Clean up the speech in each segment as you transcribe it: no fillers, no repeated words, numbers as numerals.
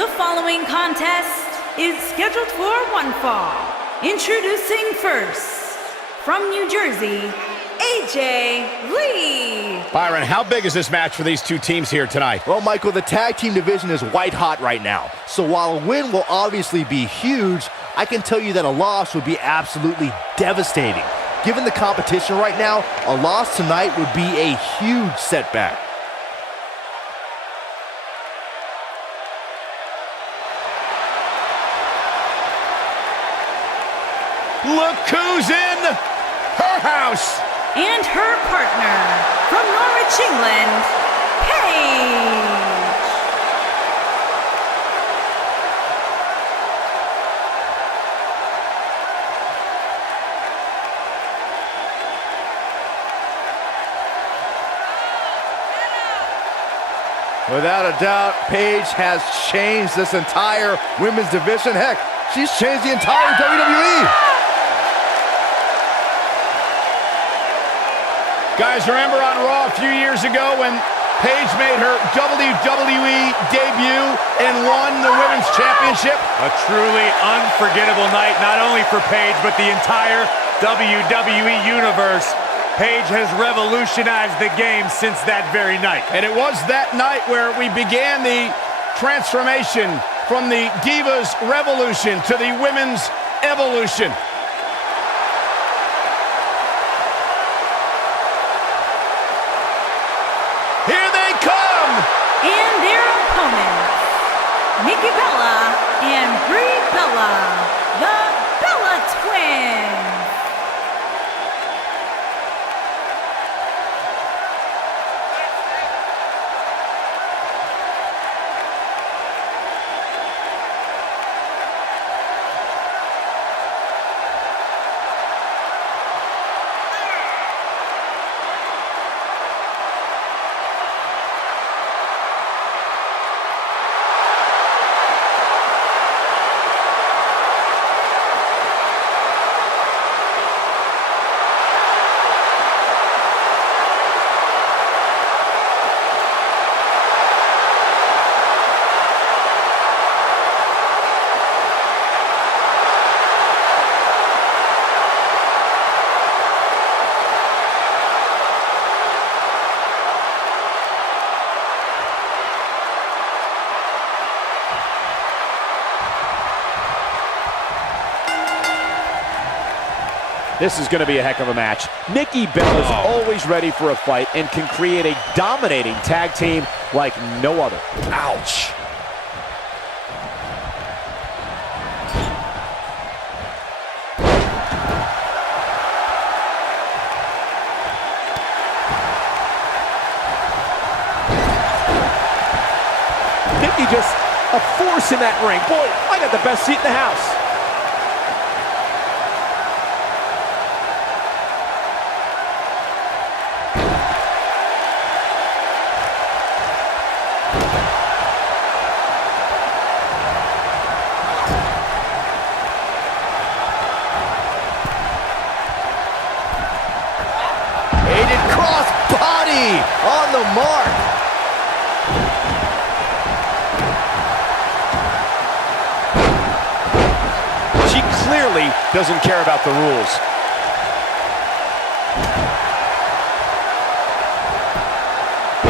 The following contest is scheduled for one fall. Introducing first, from New Jersey, AJ Lee. Byron, how big is this match for these two teams here tonight? Well, Michael, the tag team division is white hot right now. So while a win will obviously be huge, I can tell you that a loss would be absolutely devastating. Given the competition right now, a loss tonight would be a huge setback. Look who's in her house! And her partner, from Norwich, England, Paige. Without a doubt, Paige has changed this entire women's division. Heck, she's changed the entire WWE. Guys, remember on Raw a few years ago when Paige made her WWE debut and won the Women's Championship? A truly unforgettable night, not only for Paige, but the entire WWE Universe. Paige has revolutionized the game since that very night. And it was that night where we began the transformation from the Divas Revolution to the Women's Evolution. Here they come! And their opponents, Nikki Bella and Brie Bella, the Bella Twins. This is going to be a heck of a match. Nikki Bella's always ready for a fight and can create a dominating tag team like no other. Ouch. Nikki just a force in that ring. Boy, I got the best seat in the house. On the mark. She clearly doesn't care about the rules.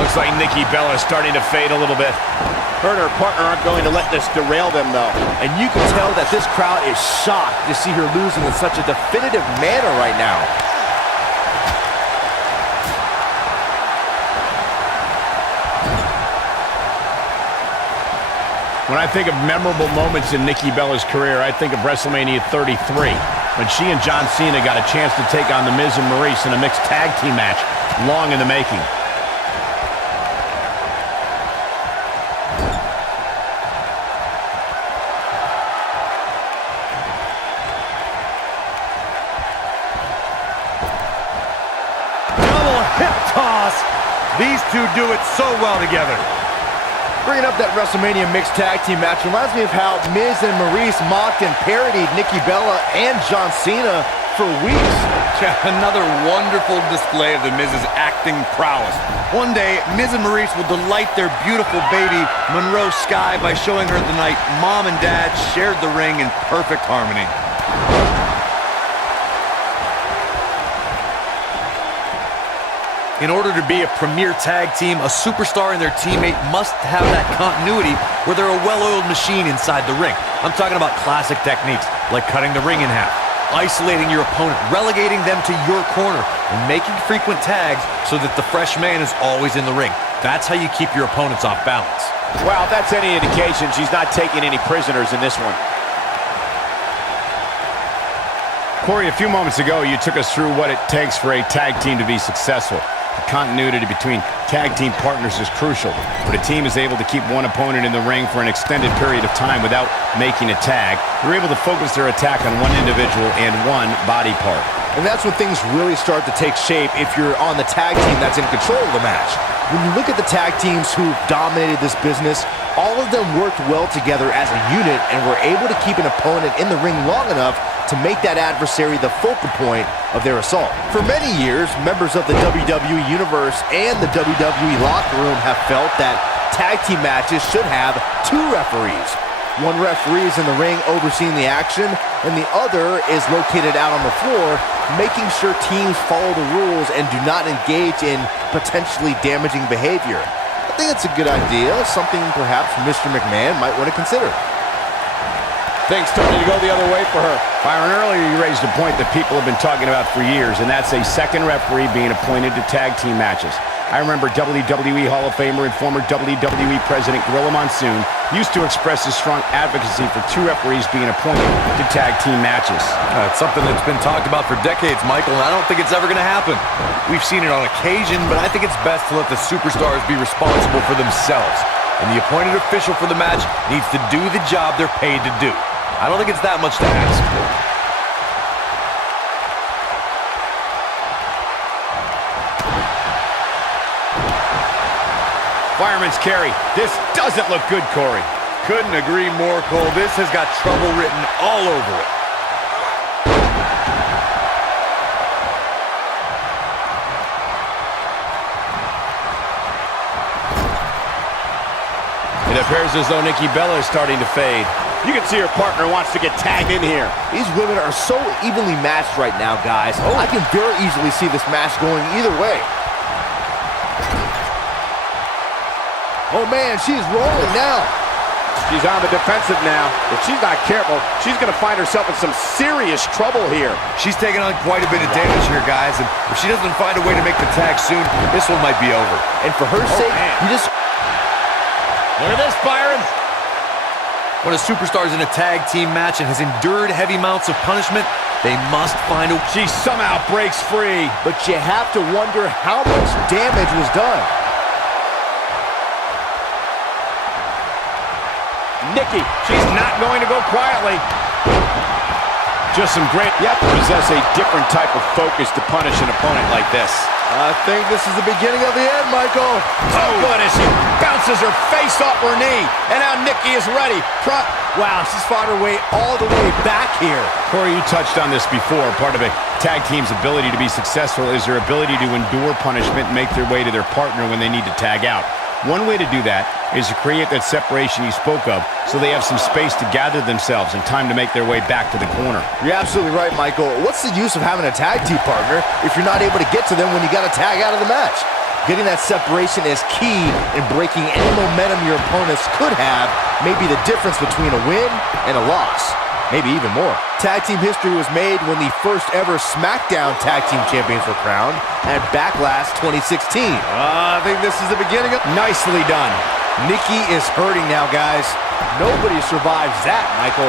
Looks like Nikki Bella is starting to fade a little bit. Her and her partner aren't going to let this derail them, though. And you can tell that this crowd is shocked to see her losing in such a definitive manner right now. When I think of memorable moments in Nikki Bella's career, I think of WrestleMania 33, when she and John Cena got a chance to take on The Miz and Maurice in a mixed tag team match, long in the making. Double hip toss. These two do it so well together. Bringing up that WrestleMania mixed tag team match reminds me of how Miz and Maurice mocked and parodied Nikki Bella and John Cena for weeks. Another wonderful display of the Miz's acting prowess. One day, Miz and Maurice will delight their beautiful baby, Monroe Sky, by showing her the night Mom and Dad shared the ring in perfect harmony. In order to be a premier tag team, a superstar and their teammate must have that continuity where they're a well-oiled machine inside the ring. I'm talking about classic techniques like cutting the ring in half, isolating your opponent, relegating them to your corner, and making frequent tags so that the fresh man is always in the ring. That's how you keep your opponents off balance. Well, if that's any indication, she's not taking any prisoners in this one. Corey, a few moments ago, you took us through what it takes for a tag team to be successful. The continuity between tag team partners is crucial. When a team is able to keep one opponent in the ring for an extended period of time without making a tag, they're able to focus their attack on one individual and one body part. And that's when things really start to take shape if you're on the tag team that's in control of the match. When you look at the tag teams who dominated this business, all of them worked well together as a unit and were able to keep an opponent in the ring long enough to make that adversary the focal point of their assault. For many years, members of the WWE Universe and the WWE locker room have felt that tag team matches should have two referees. One referee is in the ring overseeing the action, and the other is located out on the floor, making sure teams follow the rules and do not engage in potentially damaging behavior. I think it's a good idea, something perhaps Mr. McMahon might want to consider. Things starting to go the other way for her. Byron, earlier you raised a point that people have been talking about for years, and that's a second referee being appointed to tag team matches. I remember WWE Hall of Famer and former WWE President Gorilla Monsoon used to express his strong advocacy for two referees being appointed to tag team matches. It's something that's been talked about for decades, Michael, and I don't think it's ever going to happen. We've seen it on occasion, but I think it's best to let the superstars be responsible for themselves. And the appointed official for the match needs to do the job they're paid to do. I don't think it's that much to ask. Fireman's carry. This doesn't look good, Corey. Couldn't agree more, Cole. This has got trouble written all over it. It appears as though Nikki Bella is starting to fade. You can see her partner wants to get tagged in here. These women are so evenly matched right now, guys. I can very easily see this match going either way. Oh man, she's rolling now. She's on the defensive now. If she's not careful, she's going to find herself in some serious trouble here. She's taking on quite a bit of damage here, guys, and if she doesn't find a way to make the tag soon, this one might be over. And for her sake, man. you just... Look at this, Byron. When a superstar is in a tag team match and has endured heavy amounts of punishment, they must find a... She somehow breaks free. But you have to wonder how much damage was done. Nikki, she's not going to go quietly. Just some great... Yep, possess a different type of focus to punish an opponent like this. I think this is the beginning of the end, Michael. Oh, good, as she bounces her face off her knee. And now Nikki is ready. Wow, she's fought her way all the way back here. Corey, you touched on this before. Part of a tag team's ability to be successful is their ability to endure punishment and make their way to their partner when they need to tag out. One way to do that is to create that separation you spoke of so they have some space to gather themselves and time to make their way back to the corner. You're absolutely right, Michael. What's the use of having a tag team partner if you're not able to get to them when you got to tag out of the match? Getting that separation is key in breaking any momentum your opponents could have, maybe the difference between a win and a loss. Maybe even more. Tag team history was made when the first ever SmackDown Tag Team Champions were crowned at Backlash 2016. I think this is the beginning of... Nicely done. Nikki is hurting now, guys. Nobody survives that, Michael.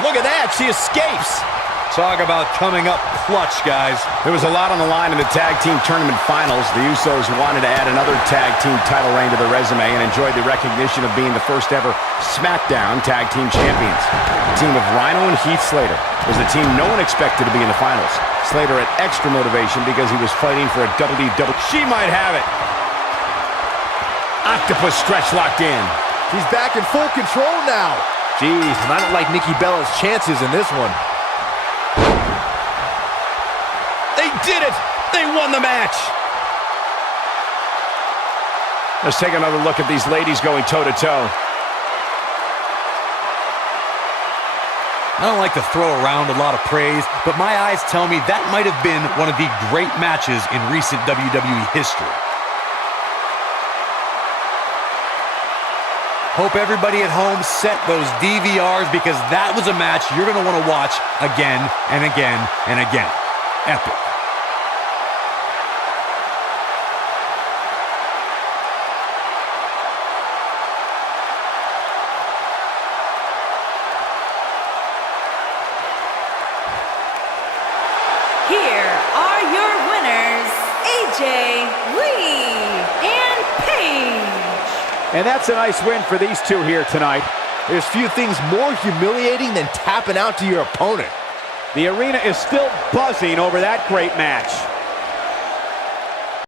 Look at that. She escapes. Talk about coming up clutch, guys. There was a lot on the line in the tag team tournament finals. The Usos wanted to add another tag team title reign to their resume and enjoyed the recognition of being the first ever SmackDown Tag Team Champions. The team of Rhino and Heath Slater was the team no one expected to be in the finals. Slater had extra motivation because he was fighting for a WWE. She might have it. Octopus stretch locked in. She's back in full control now. Jeez, and I don't like Nikki Bella's chances in this one. They did it! They won the match! Let's take another look at these ladies going toe-to-toe. I don't like to throw around a lot of praise, but my eyes tell me that might have been one of the great matches in recent WWE history. Hope everybody at home set those DVRs because that was a match you're going to want to watch again and again and again. Epic. Here are your winners, AJ, Lee, and Paige. And that's a nice win for these two here tonight. There's few things more humiliating than tapping out to your opponent. The arena is still buzzing over that great match.